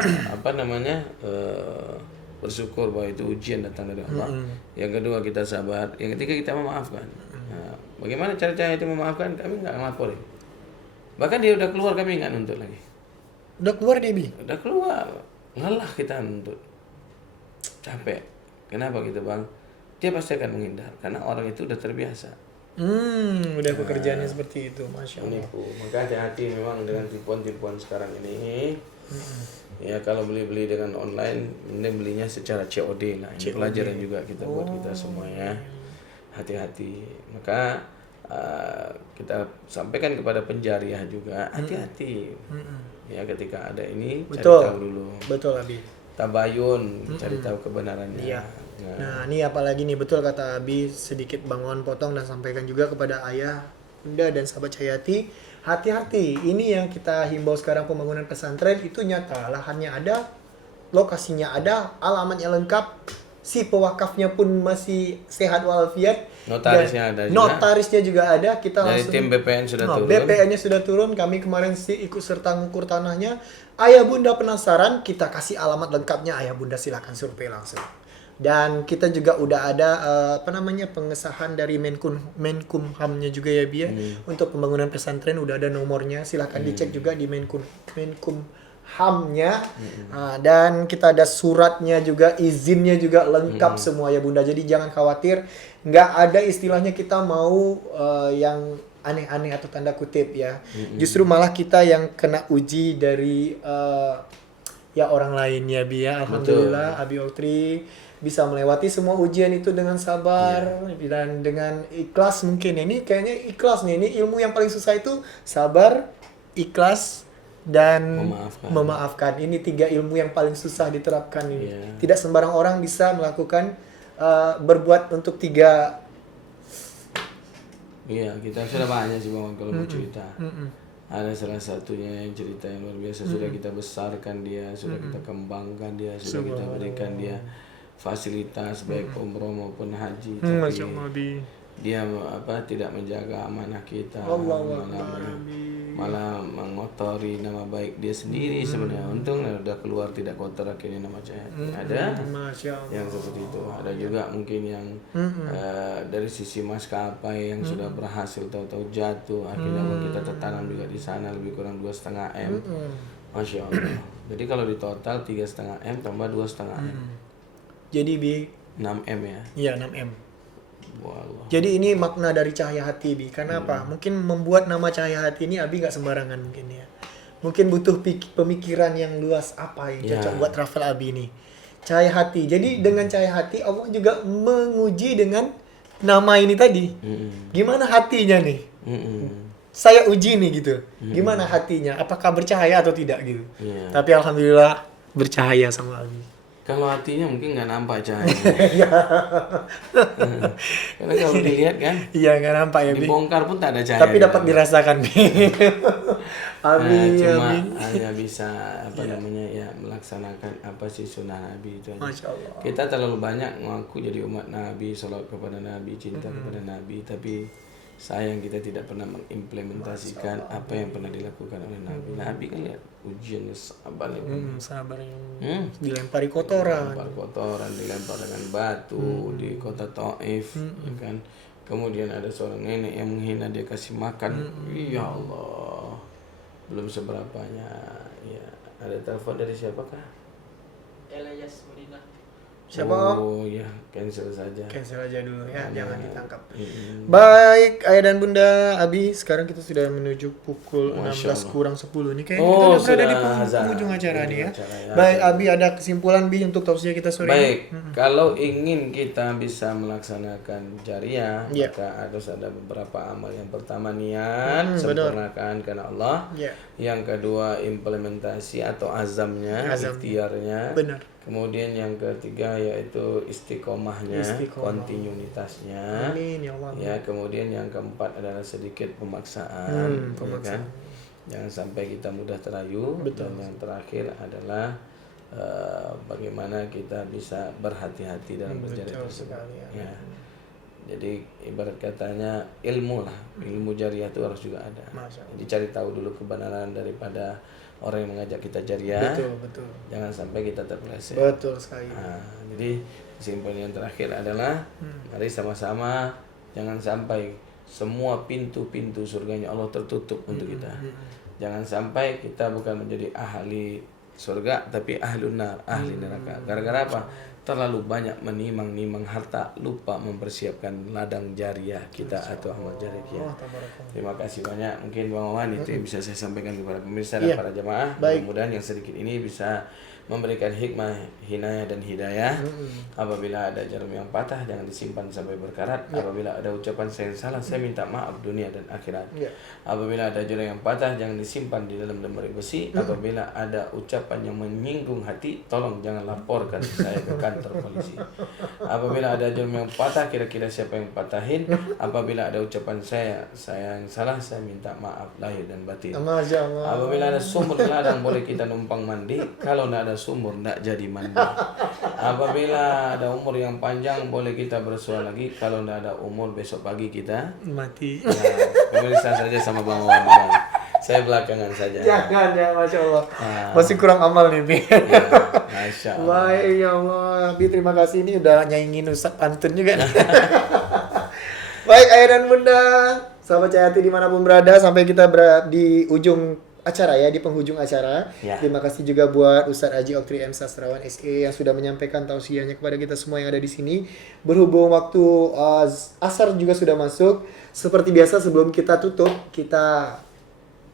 bersyukur bahwa itu ujian datang dari Allah. Yang kedua kita sabar. Yang ketiga kita memaafkan. Nah, bagaimana cara-cara itu memaafkan? Kami nggak ngelaporin. Bahkan dia udah keluar kami nggak nuntut lagi. Udah keluar dia Bi? Udah keluar. Lelah kita nuntut. Capek. Kenapa gitu Bang? Dia pasti akan menghindar karena orang itu udah terbiasa. Udah pekerjaannya seperti itu, Masya Allah. Menipu. Maka hati-hati memang dengan tipuan-tipuan sekarang ini. Ya kalau beli-beli dengan online, ini belinya secara COD lah. Ini pelajaran juga kita buat kita semua ya. Hati-hati. Maka kita sampaikan kepada penjariah juga, hati-hati. Ya ketika ada ini, cari tahu dulu. Betul Abi. Tabayun, cari tahu kebenarannya. Iya. Nah, ini apalagi nih betul kata Abi, sedikit bangun potong dan sampaikan juga kepada ayah, bunda dan sahabat Cahayati, hati-hati. Ini yang kita himbau sekarang pembangunan pesantren itu nyata, lahannya ada, lokasinya ada, alamatnya lengkap, si pewakafnya pun masih sehat walafiat, notarisnya ada juga. Notarisnya juga ada. Kita dari langsung tim BPN sudah turun. BPN-nya sudah turun. Kami kemarin ikut serta ngukur tanahnya. Ayah bunda penasaran, kita kasih alamat lengkapnya. Ayah bunda silakan survei langsung. Dan kita juga udah ada pengesahan dari Menkumhamnya juga ya Bia. Untuk pembangunan pesantren udah ada nomornya. Silakan dicek juga di Menkumhamnya. Dan kita ada suratnya juga, izinnya juga lengkap semua ya bunda. Jadi jangan khawatir, nggak ada istilahnya kita mau yang aneh-aneh atau tanda kutip ya. Justru malah kita yang kena uji dari ya orang lain ya Bia. Alhamdulillah Abi Oktri bisa melewati semua ujian itu dengan sabar dan dengan ikhlas. Mungkin ini kayaknya ikhlas nih. Ini ilmu yang paling susah itu sabar, ikhlas, dan memaafkan. Ini 3 ilmu yang paling susah diterapkan ini. Tidak sembarang orang bisa melakukan berbuat untuk 3. Iya, kita sudah banyak sih Bang kalau mau cerita. Ada salah satunya yang cerita yang luar biasa. Sudah kita besarkan dia, sudah kita kembangkan dia, sudah kita berikan dia fasilitas baik umroh maupun haji, Masya tapi Allah, Bi. dia tidak menjaga amanah kita, Allah malah mengotori nama baik dia sendiri sebenarnya. Untung udah keluar tidak kotor akhirnya nama Cahayati. Ada Masya Allah. yang seperti itu. Ada juga mungkin yang dari sisi maskapai yang sudah berhasil tahu-tahu jatuh, akhirnya uang kita tertanam juga di sana lebih kurang 2,5 M. Masya Allah. Jadi kalau di total 3,5 M tambah 2,5 M. Jadi Bi, 6 M ya. iya 6 M. Wallah. Jadi ini makna dari Cahaya Hati, Bi. Karena apa? Mungkin membuat nama Cahaya Hati ini Abi nggak sembarangan mungkin ya. Mungkin butuh pemikiran yang luas apa yang cocok buat travel Abi ini. Cahaya Hati. Jadi dengan Cahaya Hati Allah juga menguji dengan nama ini tadi. Gimana hatinya nih? Saya uji nih gitu. Gimana hatinya? Apakah bercahaya atau tidak gitu? Iya. Tapi alhamdulillah bercahaya sama Abi. Kalau hatinya mungkin nggak nampak cahayanya. Karena kalau dilihat kan, Iya nggak nampak ya Bi. dibongkar pun tak ada cahaya. Tapi dapat dirasakan Bi. Amin. Cuma Amin. hanya bisa namanya ya melaksanakan apa sih sunnah Nabi itu aja. Masya Allah. Kita terlalu banyak ngaku jadi umat Nabi, salat kepada Nabi, cinta kepada Nabi, tapi sayang kita tidak pernah mengimplementasikan apa yang pernah dilakukan oleh Nabi. Nabi kan lihat ujiannya sabar Sabar yang dilempari kotoran. dilempar kotoran, dilempar dengan batu di kota Taif, ya kan. Kemudian ada seorang nenek yang menghina dia kasih makan. Ya Allah, belum seberapanya. Ya, ada telepon dari siapakah? Elias Medina. Siapa? Oh ya, cancel saja. Cancel aja dulu ya, jangan ditangkap. Mm-mm. Baik, Ayah dan Bunda, Abi, sekarang kita sudah menuju pukul Masya 16 kurang 10 nih. Kayaknya Oh, kita udah berada di sudah azan. penghujung acara nih ya. Acara ya. Baik, Abi, ada kesimpulan Bi untuk tausiah kita sore Baik, ini? kalau ingin kita bisa melaksanakan jariah, Ya. maka harus ada beberapa amal. Yang pertama niat, sempurnakan karena Allah. Ya, Yang kedua implementasi atau azamnya, ikhtiarnya. benar. Kemudian yang ketiga yaitu istiqomahnya, Istiqomah. kontinuitasnya. Amin ya Allah. Ya, kemudian yang keempat adalah sedikit pemaksaan, ya kan? Jangan sampai kita mudah terayu. Dan yang terakhir adalah bagaimana kita bisa berhati-hati dalam berjari tersebut. Ya. Jadi ibarat katanya ilmu lah, ilmu jariah itu harus juga ada. Jadi cari tahu dulu kebenaran daripada orang yang mengajak kita jariah. Betul. Jangan sampai kita terpeleset. Betul sekali. Nah, jadi kesimpulan yang terakhir adalah mari sama-sama jangan sampai semua pintu-pintu surganya Allah tertutup untuk kita. Jangan sampai kita bukan menjadi ahli surga tapi ahlun nar, ahli neraka. Gara-gara apa? Terlalu banyak menimang-nimang harta, lupa mempersiapkan ladang jariah kita atau amal jariah kita. Terima kasih banyak. Mungkin Bang Wawan itu yang bisa saya sampaikan kepada pemirsa dan para jemaah. Mudah-mudahan yang sedikit ini bisa memberikan hikmah, hinayah dan hidayah. Apabila ada jarum yang patah jangan disimpan sampai berkarat. Apabila ada ucapan saya yang salah, saya minta maaf dunia dan akhirat. Apabila ada jarum yang patah jangan disimpan di dalam lemari besi. Apabila ada ucapan yang menyinggung hati, tolong jangan laporkan saya ke kantor polisi. Apabila ada jarum yang patah, kira-kira siapa yang patahin? Apabila ada ucapan saya yang salah, saya minta maaf lahir dan batin. Masya Allah. Apabila ada sumur ladang boleh kita numpang mandi. Kalau tidak ada sumur tidak jadi mandi. Apabila ada umur yang panjang boleh kita bersuara lagi. Kalau tidak ada umur besok pagi kita Mati. Nah, pemirsa saja sama Bang Wawan dulu. Saya belakangan saja. Jangan ya, Masya Allah. Masih kurang amal nih, Bi. Ya, Masya Allah. Baik, ya Allah. Bi, terima kasih. Ini udah nyaingin Ustaz Pantun juga. Baik, Ayah dan Bunda. Sahabat Cahayati dimanapun berada. Sampai kita berada di ujung acara ya, di penghujung acara. Terima kasih juga buat Ustadz Haji Oktri M Sastrawan SE yang sudah menyampaikan tausiahnya kepada kita semua yang ada di sini. Berhubung waktu asar juga sudah masuk, seperti biasa sebelum kita tutup, kita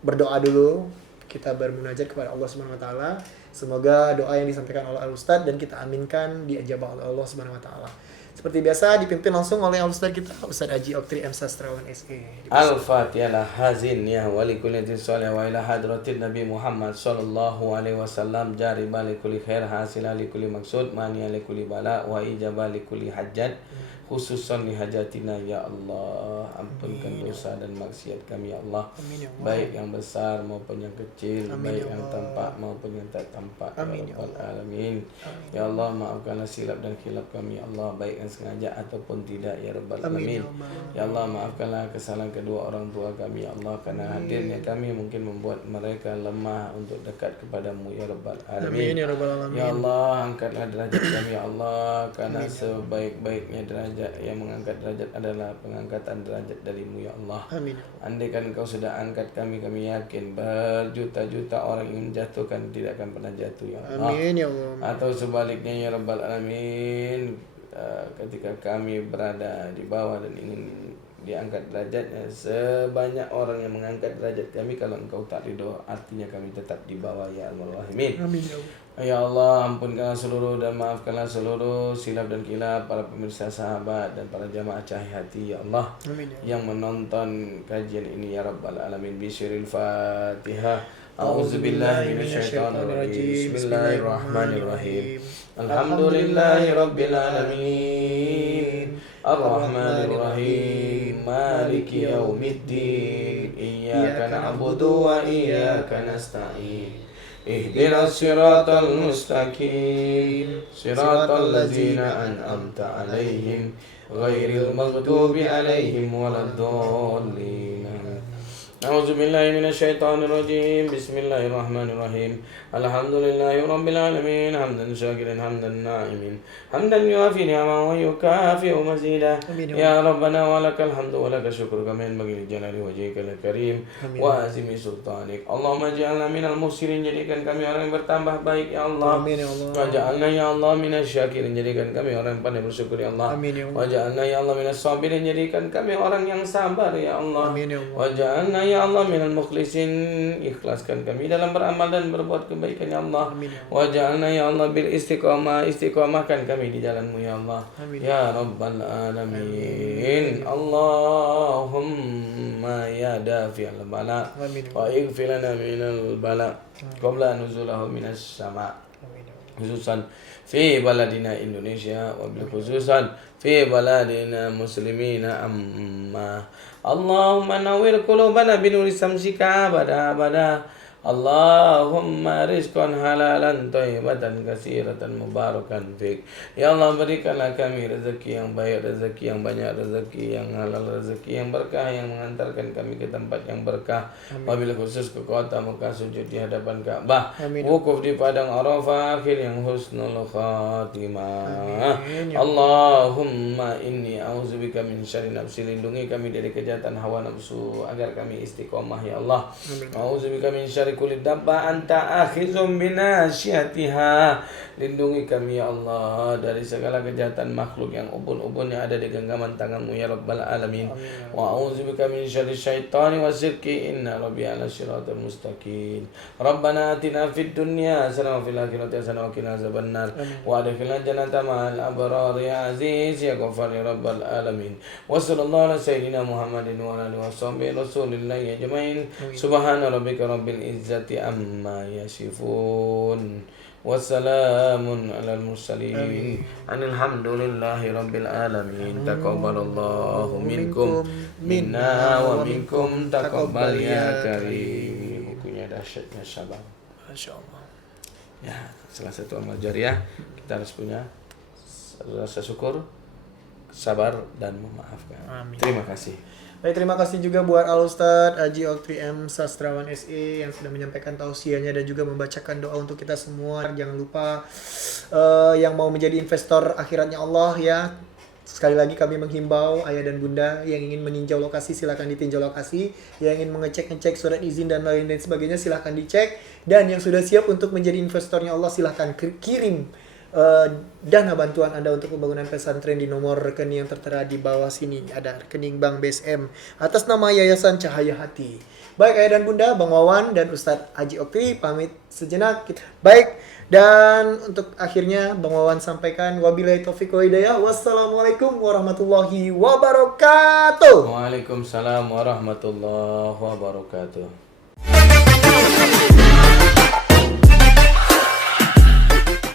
berdoa dulu, kita bermunajat kepada Allah Subhanahu wa taala. Semoga doa yang disampaikan oleh Al-Ustadz dan kita aminkan diijabah oleh Allah Subhanahu wa taala. Seperti biasa dipimpin langsung oleh Al-Ustadz kita, Ustadz Haji Oktri M Sastrawan SE. Al-Fatihah la hazin ya wa li kulli salih wa ila hadratin Nabi Muhammad sallallahu alaihi wasallam jariba li kulli khair hasila li kulli maksud mani li kulli bala wa ijaba li kulli hajjat khususan li hajatina ya Allah. Ampunkan dosa dan maksiat kami ya Allah, Amin ya Allah. baik yang besar maupun yang kecil, Amin baik ya yang Allah. tampak maupun yang tak tampak. Amin Ya ya Rabbal Allah. Alamin. Ya Allah, maafkanlah silap dan khilaf kami ya Allah, baik yang sengaja ataupun tidak ya Rabbal Amin Alamin. ya Allah. Ya Allah, maafkanlah kesalahan kedua orang tua kami ya Allah, karena hadirnya kami mungkin membuat mereka lemah untuk dekat kepadamu ya Rabbal Amin Alamin. ya Rabbal Alamin. Ya Allah, angkatlah derajat kami ya Allah, karena sebaik-baiknya derajat yang mengangkat derajat adalah pengangkatan derajat darimu ya Allah. Amin. Andaikan Engkau sudah angkat kami yakin berjuta-juta orang yang menjatuhkan tidak akan pernah jatuh ya Allah. Amin ya Allah. Atau sebaliknya ya Rabbal Alamin, ketika kami berada di bawah dan ingin diangkat derajatnya, sebanyak orang yang mengangkat derajat kami, kalau Engkau tak ridho, artinya kami tetap di bawah ya Al-Rahimin. Amin ya Allah. Ya Allah, ampunkanlah seluruh dan maafkanlah seluruh silap dan khilaf para pemirsa, sahabat dan para jamaah cahaya hati ya Allah Amin ya Allah. yang menonton kajian ini ya Rabbal Alamin. Bismillahil Fatihah. A'udzubillahi minasyaitonirrajim. Bismillahirrahmanirrahim. Alhamdulillahi rabbil alamin. Arrahmanirrahim. Maliki yaumiddin. Iyyaka na'budu wa iyyaka nasta'in. Ihdinas siratal mustaqim. Siratal ladzina an'amta 'alaihim ghairil maghdubi 'alaihim waladdallin. A'udzu billahi minasyaitonir rajim. Bismillahirrahmanirrahim. Alhamdulillahi rabbil alamin. Hamdan syakiran hamdan na'imin. Hamdan yuafi ni'amahu wa yukafi'u mazidah. Ya Rabbana wa lakal hamdu wa lakal syukru kama yanbaghi li jalali wajhikal karim wa azimi sultanik. Allahumma ij'alna minal muhsinin, jadikan kami orang yang bertambah baik ya Allah. Amin ya Allah. Waj'alna ya Allah minasyakirin, jadikan kami orang yang pandai bersyukur ya Allah. Amin ya Allah. Waj'alna ya Allah minas sabirin, jadikan kami orang yang sabar ya Allah. Amin ya Allah. Waj'alna ya Allah minal mukhlisin, ikhlaskan kami dalam beramal dan berbuat kebaikan ya Allah. Amin ya Allah. Waj'alna ya Allah bil istiqamah, istiqamahkan kami di jalanmu ya Allah. Amin. Ya Rabbal Alamin. Allahumma ya dafi'al bala Amin. wa ighfir lana minal bala qabla nuzulahu minas sama', Amin ya Allah. khususan fi baladina Indonesia wa bil khususan fi baladina muslimina amma. Allahumma nawwir qulubana binuri samsika abada. Allahumma rizqan halalan thayyibatan katsiratan mubarakan fik. Ya Allah, berikanlah kami rezeki yang baik, rezeki yang banyak, rezeki yang halal, rezeki yang berkah, yang mengantarkan kami ke tempat yang berkah. Wabil khusus ke kota Mekah, sujud di hadapan Ka'bah, Amin. wukuf di padang Arafah, akhir yang husnul khatimah. Amin. Allahumma inni a'udzubika min syarri nafsi, lindungi kami dari kejahatan hawa nafsu agar kami istiqomah ya Allah. A'udzubika min syarri kulli dabba anta akhizum binasiyatiha, lindungi kami ya Allah dari segala kejahatan makhluk yang ubun-ubun yang ada di genggaman tanganmu ya Rabbal Alamin. Wa a'udzubika min syarri syaitani wa sirki, inna rabbi ala siratal mustaqim. Rabbana atina fid dunya hasanah wa fil akhirati hasanah wa qina azabannar wa adkhilna jannata ma'al abrar ya aziz ya ghafar ya Rabbal Alamin. Wa sallallahu ala sayyidina Muhammadin wa ala alihi washabihi rasulillahi ajmain. Subhana rabbika rabbil izzati amma yasifun. Wassalamun alal mursalin. Alhamdulillahi rabbil alamin. Taqabbalallahu minkum minna wa minkum taqabbal ya karim. Bukunya dahsyatnya sabar. Masya Allah. Ya, salah satu amal jariah kita harus punya rasa syukur, sabar dan memaafkan. Amin. Terima kasih. Baik, terima kasih juga buat Al-Ustadz Haji Oktri M Sastrawan SE yang sudah menyampaikan tausiahnya dan juga membacakan doa untuk kita semua. Jangan lupa yang mau menjadi investor akhiratnya Allah ya. Sekali lagi kami menghimbau ayah dan bunda yang ingin meninjau lokasi silakan ditinjau lokasi, yang ingin mengecek surat izin dan lain sebagainya silakan dicek, dan yang sudah siap untuk menjadi investornya Allah silakan kirim dana bantuan Anda untuk pembangunan pesantren di nomor rekening yang tertera di bawah sini. Ada rekening Bank BSM atas nama Yayasan Cahaya Hati. Baik ayah dan bunda, Bang Wawan dan Ustadz Haji Oktri pamit sejenak. Baik, dan untuk akhirnya Bang Wawan sampaikan wabillahi taufiq wal hidayah. Wassalamualaikum warahmatullahi wabarakatuh. Waalaikumsalam warahmatullahi wabarakatuh.